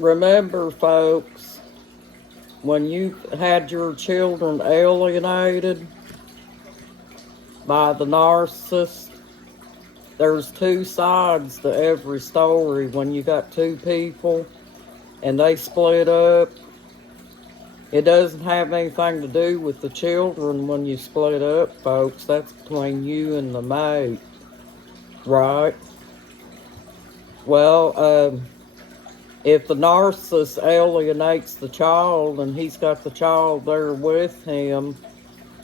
Remember, folks, when you had your children alienated by the narcissist, there's two sides to every story. When you got two people and they split up, it doesn't have anything to do with the children when you split up, folks. That's between you and the mate, right? Well, if the narcissist alienates the child and he's got the child there with him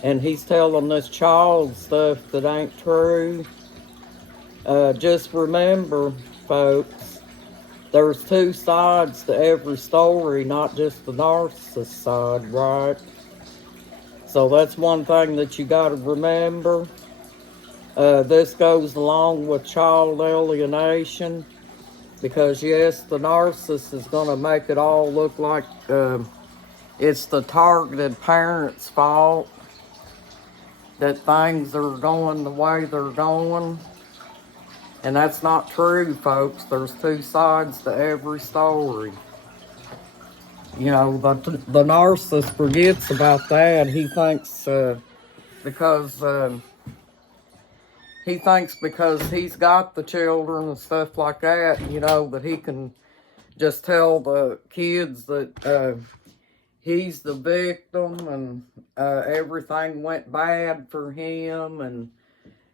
and he's telling this child stuff that ain't true, just remember, folks, there's two sides to every story, not just the narcissist side, right? So that's one thing that you got to remember. This goes along with child alienation because, yes, the narcissist is going to make it all look like it's the targeted parent's fault that things are going the way they're going. And that's not true, folks. There's two sides to every story. You know, the narcissist forgets about that. Because he thinks because he's got the children and stuff like that, you know, that he can just tell the kids that he's the victim and everything went bad for him, and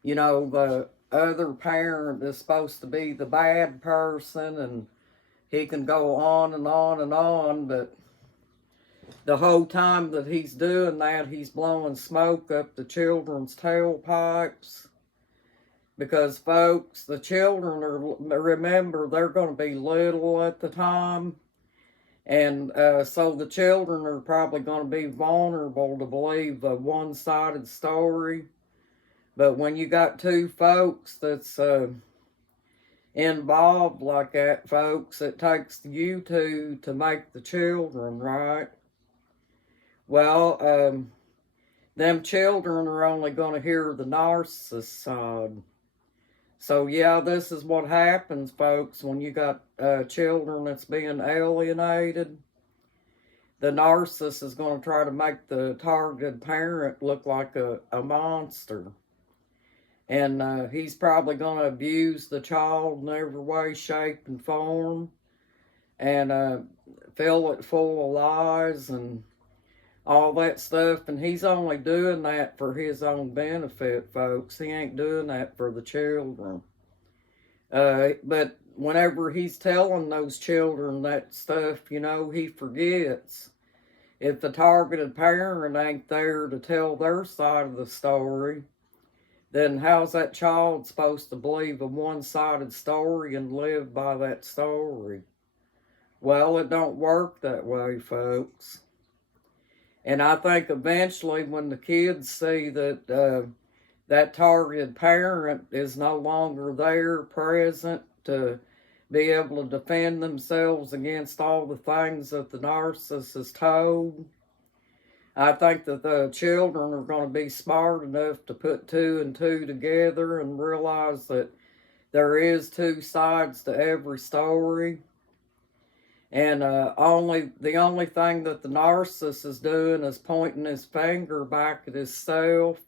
you know the other parent is supposed to be the bad person, and he can go on and on and on. But the whole time that he's doing that, he's blowing smoke up the children's tailpipes. Because, folks, the children remember, they're going to be little at the time. And so the children are probably going to be vulnerable to believe a one-sided story. But when you got two folks that's involved like that, folks, it takes you two to make the children, right? Well, them children are only going to hear the narcissist side. So, yeah, this is what happens, folks, when you got children that's being alienated. The narcissist is going to try to make the targeted parent look like a monster. And he's probably going to abuse the child in every way, shape, and form. And fill it full of lies and all that stuff. And he's only doing that for his own benefit, folks. He ain't doing that for the children. But whenever he's telling those children that stuff, you know, he forgets. If the targeted parent ain't there to tell their side of the story, then how's that child supposed to believe a one-sided story and live by that story? Well, it don't work that way, folks. And I think eventually when the kids see that that targeted parent is no longer there, present, to be able to defend themselves against all the things that the narcissist has told, I think that the children are going to be smart enough to put two and two together and realize that there is two sides to every story. And the only thing that the narcissist is doing is pointing his finger back at himself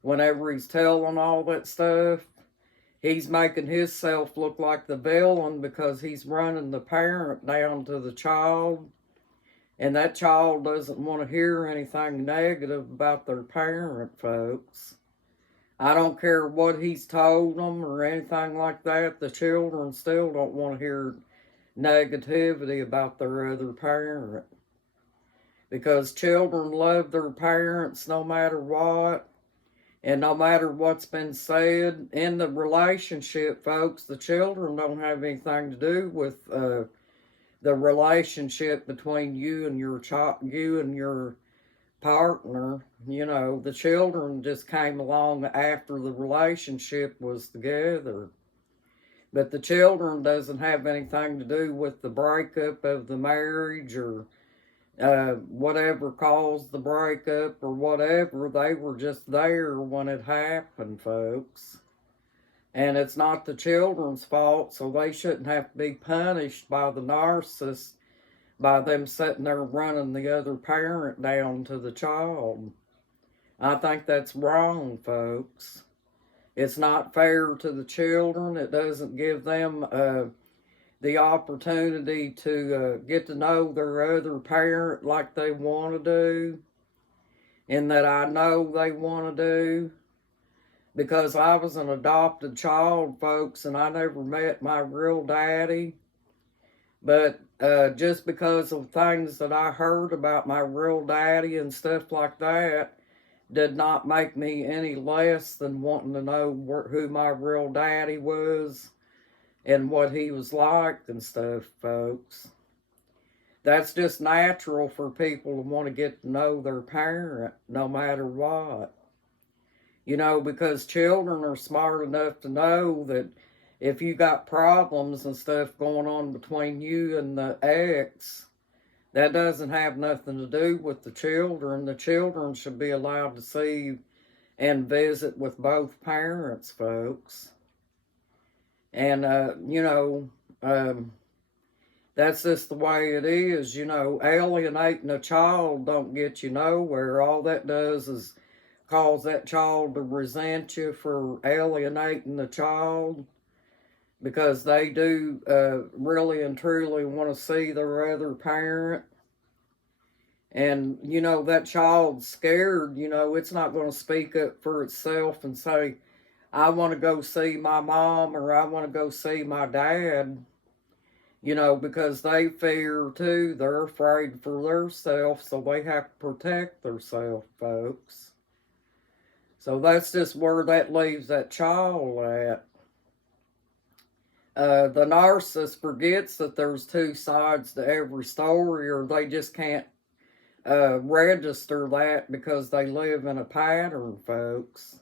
whenever he's telling all that stuff. He's making himself look like the villain because he's running the parent down to the child. And that child doesn't want to hear anything negative about their parent, folks. I don't care what he's told them or anything like that. The children still don't want to hear negativity about their other parent. Because children love their parents no matter what. And no matter what's been said in the relationship, folks, the children don't have anything to do with the relationship between you and your partner. You know, the children just came along after the relationship was together. But the children doesn't have anything to do with the breakup of the marriage or whatever caused the breakup or whatever. They were just there when it happened, folks. And it's not the children's fault, so they shouldn't have to be punished by the narcissist by them sitting there running the other parent down to the child. I think that's wrong, folks. It's not fair to the children. It doesn't give them the opportunity to get to know their other parent like they want to do, and that I know they want to do. Because I was an adopted child, folks, and I never met my real daddy. But just because of things that I heard about my real daddy and stuff like that, did not make me any less than wanting to know who my real daddy was and what he was like and stuff, folks. That's just natural for people to want to get to know their parent no matter what. You know, because children are smart enough to know that if you got problems and stuff going on between you and the ex, that doesn't have nothing to do with the children. The children should be allowed to see and visit with both parents, folks. And, that's just the way it is. Alienating a child don't get you nowhere. All that does is cause that child to resent you for alienating the child, because they do really and truly want to see their other parent. And, that child's scared. It's not going to speak up for itself and say, I want to go see my mom or I want to go see my dad, because they fear too. They're afraid for themselves, so they have to protect themselves, folks. So that's just where that leaves that child at. The narcissist forgets that there's two sides to every story, or they just can't register that because they live in a pattern, folks.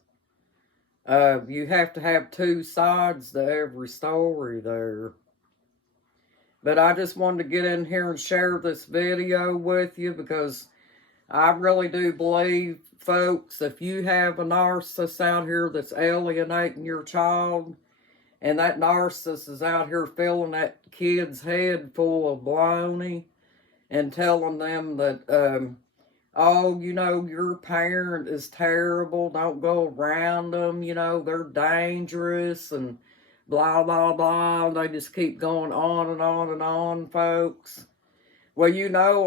You have to have two sides to every story there. But I just wanted to get in here and share this video with you, because I really do believe, folks, if you have a narcissist out here that's alienating your child, and that narcissist is out here filling that kid's head full of baloney and telling them that, your parent is terrible, don't go around them, they're dangerous, and blah, blah, blah. They just keep going on and on and on, folks. Well,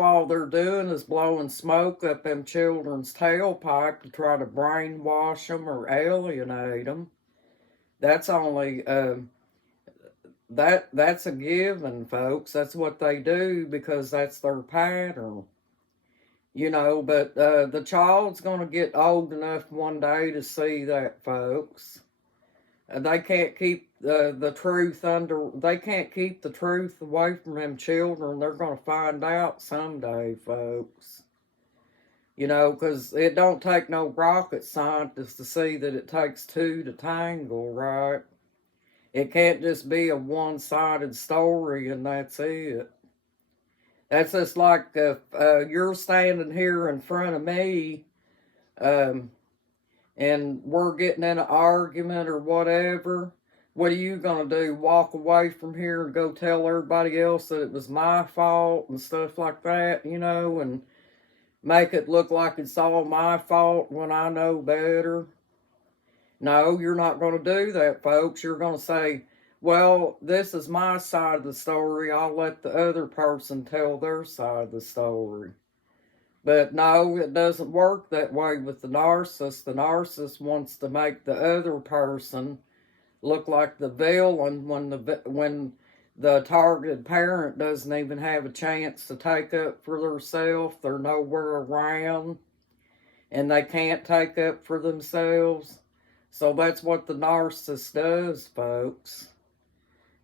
all they're doing is blowing smoke up them children's tailpipe to try to brainwash them or alienate them. That's only, that's a given, folks. That's what they do because that's their pattern. But the child's going to get old enough one day to see that, folks. They can't keep the truth they can't keep the truth away from them children. They're going to find out someday, folks. Because it don't take no rocket scientist to see that it takes two to tangle, right? It can't just be a one-sided story and that's it. That's just like if you're standing here in front of me, and we're getting in an argument or whatever, what are you going to do? Walk away from here and go tell everybody else that it was my fault and stuff like that, and make it look like it's all my fault when I know better? No, you're not going to do that, folks. You're going to say, well, this is my side of the story. I'll let the other person tell their side of the story. But no, it doesn't work that way with the narcissist. The narcissist wants to make the other person look like the villain when the targeted parent doesn't even have a chance to take up for themselves. They're nowhere around, and they can't take up for themselves. So that's what the narcissist does, folks.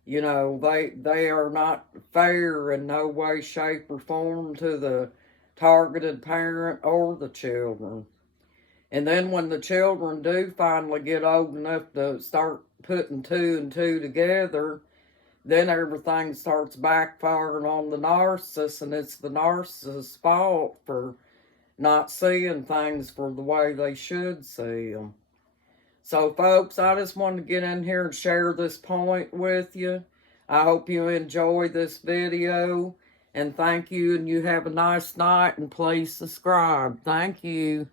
They are not fair in no way, shape, or form to the targeted parent or the children. And then when the children do finally get old enough to start putting two and two together, then everything starts backfiring on the narcissist, and it's the narcissist's fault for not seeing things for the way they should see them. So, folks, I just wanted to get in here and share this point with you. I hope you enjoy this video. And thank you, and you have a nice night, and please subscribe. Thank you.